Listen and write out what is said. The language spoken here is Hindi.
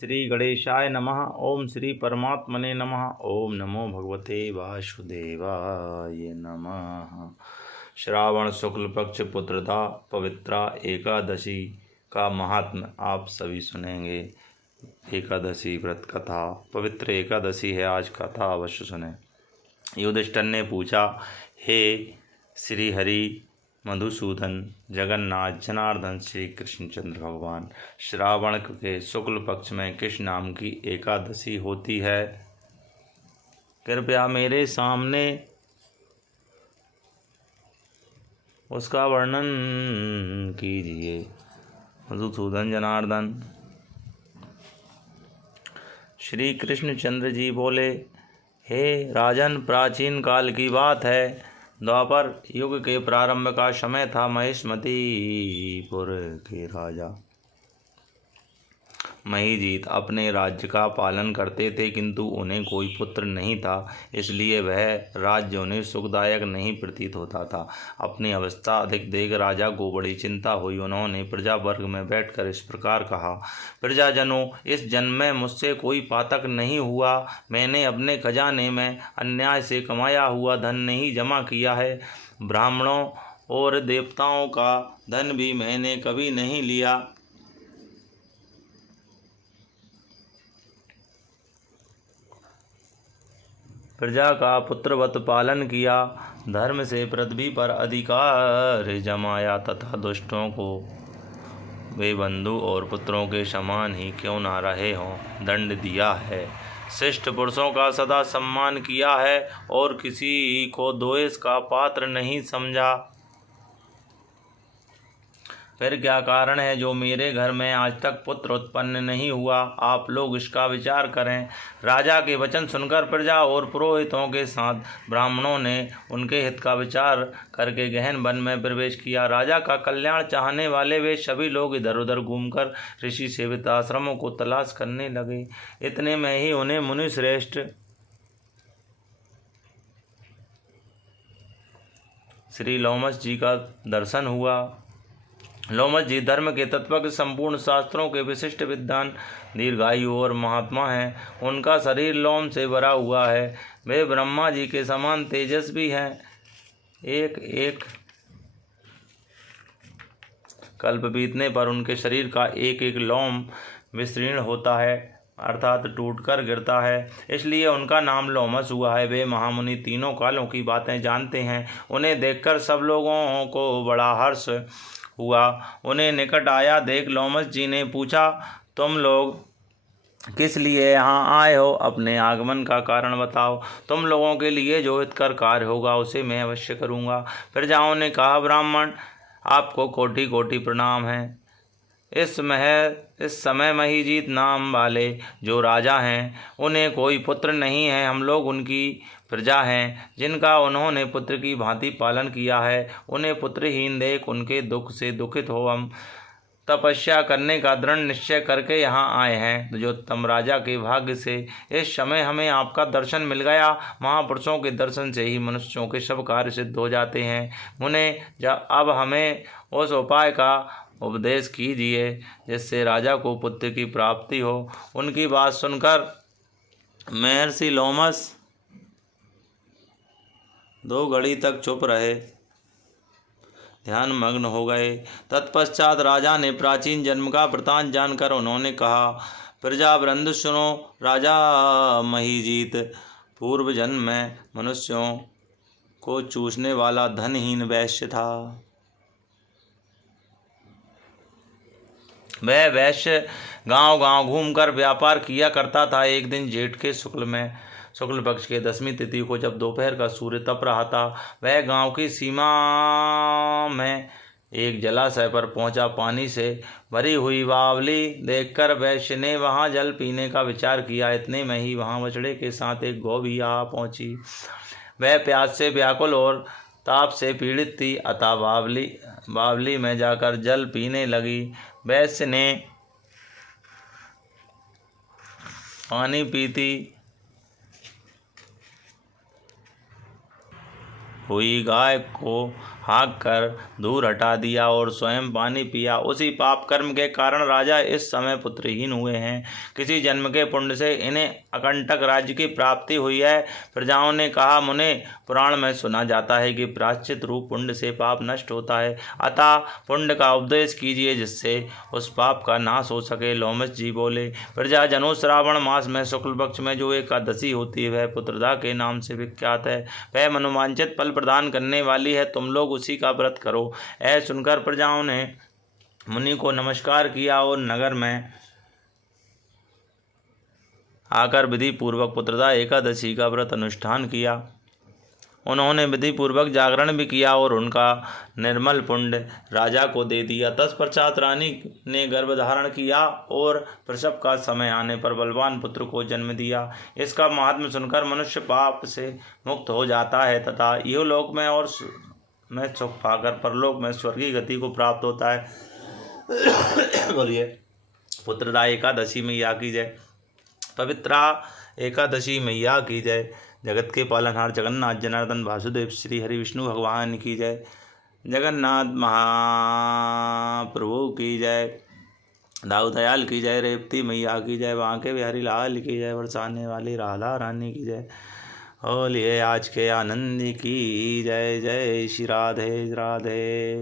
श्री गणेशाय नमः। ओम श्री परमात्मने नमः। ओम नमो भगवते वासुदेवाय नमः। श्रावण शुक्ल पक्ष पुत्रदा पवित्रा एकादशी का महात्म्य आप सभी सुनेंगे। एकादशी व्रत कथा, पवित्र एकादशी है आज, कथा अवश्य सुने। युधिष्ठिर ने पूछा, हे श्री हरि मधुसूदन जगन्नाथ जनार्दन श्री कृष्णचंद्र भगवान, श्रावण के शुक्ल पक्ष में किस नाम की एकादशी होती है? कृपया मेरे सामने उसका वर्णन कीजिए। मधुसूदन जनार्दन। श्री कृष्णचंद्र जी बोले, हे राजन, प्राचीन काल की बात है। द्वापर युग के प्रारंभ का समय था। महिष्मतीपुर के राजा महीजीत अपने राज्य का पालन करते थे, किंतु उन्हें कोई पुत्र नहीं था, इसलिए वह राज्य उन्हें सुखदायक नहीं प्रतीत होता था। अपनी अवस्था अधिक देख राजा को बड़ी चिंता हुई। उन्होंने प्रजा वर्ग में बैठकर इस प्रकार कहा, प्रजाजनों, इस जन्म में मुझसे कोई पातक नहीं हुआ। मैंने अपने खजाने में अन्याय से कमाया हुआ धन नहीं जमा किया है। ब्राह्मणों और देवताओं का धन भी मैंने कभी नहीं लिया। प्रजा का पुत्रवत पालन किया, धर्म से पृथ्वी पर अधिकार जमाया तथा दुष्टों को वे बंधु और पुत्रों के समान ही क्यों ना रहे हों दंड दिया है। श्रेष्ठ पुरुषों का सदा सम्मान किया है और किसी को द्वेष का पात्र नहीं समझा। फिर क्या कारण है जो मेरे घर में आज तक पुत्र उत्पन्न नहीं हुआ? आप लोग इसका विचार करें। राजा के वचन सुनकर प्रजा और पुरोहितों के साथ ब्राह्मणों ने उनके हित का विचार करके गहन वन में प्रवेश किया। राजा का कल्याण चाहने वाले वे सभी लोग इधर उधर घूमकर ऋषि सेवित आश्रमों को तलाश करने लगे। इतने में ही उन्हें मुनि श्रेष्ठ श्री लोमस जी का दर्शन हुआ। लोमस जी धर्म के तत्व, संपूर्ण शास्त्रों के विशिष्ट विद्वान, दीर्घायु और महात्मा हैं। उनका शरीर लोम से भरा हुआ है। वे ब्रह्मा जी के समान तेजस्वी हैं। एक एक कल्प बीतने पर उनके शरीर का एक एक लोम विशीर्ण होता है, अर्थात टूटकर गिरता है, इसलिए उनका नाम लोमस हुआ है। वे महामुनि तीनों कालों की बातें जानते हैं। उन्हें देखकर सब लोगों को बड़ा हर्ष हुआ। उन्हें निकट आया देख लोमस जी ने पूछा, तुम लोग किस लिए यहाँ आए हो? अपने आगमन का कारण बताओ। तुम लोगों के लिए जो हितकर कार्य होगा उसे मैं अवश्य करूँगा। प्रजाओं ने कहा, ब्राह्मण, आपको कोटि कोटि प्रणाम है। इस समय महीजीत नाम वाले जो राजा हैं, उन्हें कोई पुत्र नहीं है। हम लोग उनकी प्रजा हैं, जिनका उन्होंने पुत्र की भांति पालन किया है। उन्हें पुत्रहीन देख उनके दुख से दुखित हो हम तपस्या करने का दृढ़ निश्चय करके यहाँ आए हैं। जो तम राजा के भाग्य से इस समय हमें आपका दर्शन मिल गया। महापुरुषों के दर्शन से ही मनुष्यों के सब कार्य सिद्ध हो जाते हैं। मुने अब हमें उस उपाय का उपदेश कीजिए जिससे राजा को पुत्र की प्राप्ति हो। उनकी बात सुनकर महर्षि लोमस 2 घड़ी तक चुप रहे, ध्यान मग्न हो गए। तत्पश्चात राजा ने प्राचीन जन्म का वृतांत जानकर उन्होंने कहा, प्रजा वृंद सुनो। राजा महीजीत पूर्व जन्म में मनुष्यों को चूसने वाला धनहीन वैश्य था। वह वैश्य गांव-गांव घूमकर व्यापार किया करता था। एक दिन जेठ के शुक्ल पक्ष के 10वीं तिथि को जब दोपहर का सूर्य तप रहा था, वह गांव की सीमा में एक जलाशय पर पहुंचा। पानी से भरी हुई बावली देखकर वैश्य ने वहां जल पीने का विचार किया। इतने में ही वहां बछड़े के साथ एक गौ भी आ पहुंची। वह प्यास से व्याकुल और ताप से पीड़ित थी, अतः बावली में जाकर जल पीने लगी। वैश्य ने पानी पीती हुई गाय को हाँककर दूर हटा दिया और स्वयं पानी पिया। उसी पाप कर्म के कारण राजा इस समय पुत्रहीन हुए हैं। किसी जन्म के पुण्य से इन्हें अकंटक राज्य की प्राप्ति हुई है। प्रजाओं ने कहा, मुने, पुराण में सुना जाता है कि प्रायश्चित रूप पुण्य से पाप नष्ट होता है, अतः पुण्य का उपदेश कीजिए जिससे उस पाप का नाश हो सके। लोमश जी बोले, प्रजाजनों, श्रावण मास में शुक्ल पक्ष में जो एकादशी होती है वह पुत्रदा के नाम से विख्यात है। वह मनोवांछित फल प्रदान करने वाली है, तुम लोग उसी का व्रत करो। ऐसा सुनकर प्रजाओं ने मुनि को नमस्कार किया और नगर में आकर विधि पूर्वक पुत्रदा एकादशी का व्रत अनुष्ठान किया। उन्होंने विधि पूर्वक जागरण भी किया और उनका निर्मल पुण्य राजा को दे दिया। तत्पश्चात रानी ने गर्भ धारण किया और प्रसव का समय आने पर बलवान पुत्र को जन्म दिया। इसका महात्म्य सुनकर मनुष्य पाप से मुक्त हो जाता है तथा इहलोक में और में सुख पाकर परलोक में स्वर्गीय गति को प्राप्त होता है। बोलिए पुत्रदा एकादशी मैया की जय। पवित्रा एकादशी मैया की जय। जगत के पालनहार जगन्नाथ जनार्दन वासुदेव श्री हरि विष्णु भगवान की जय। जगन्नाथ महाप्रभु की जय। दाऊ दयाल की जय। रेवती मैया की जय। बांके बिहारी लाल की जय। बरसाने वाली राधा रानी की जय। बोलिए आज के आनंद की जय। जय श्री राधे राधे।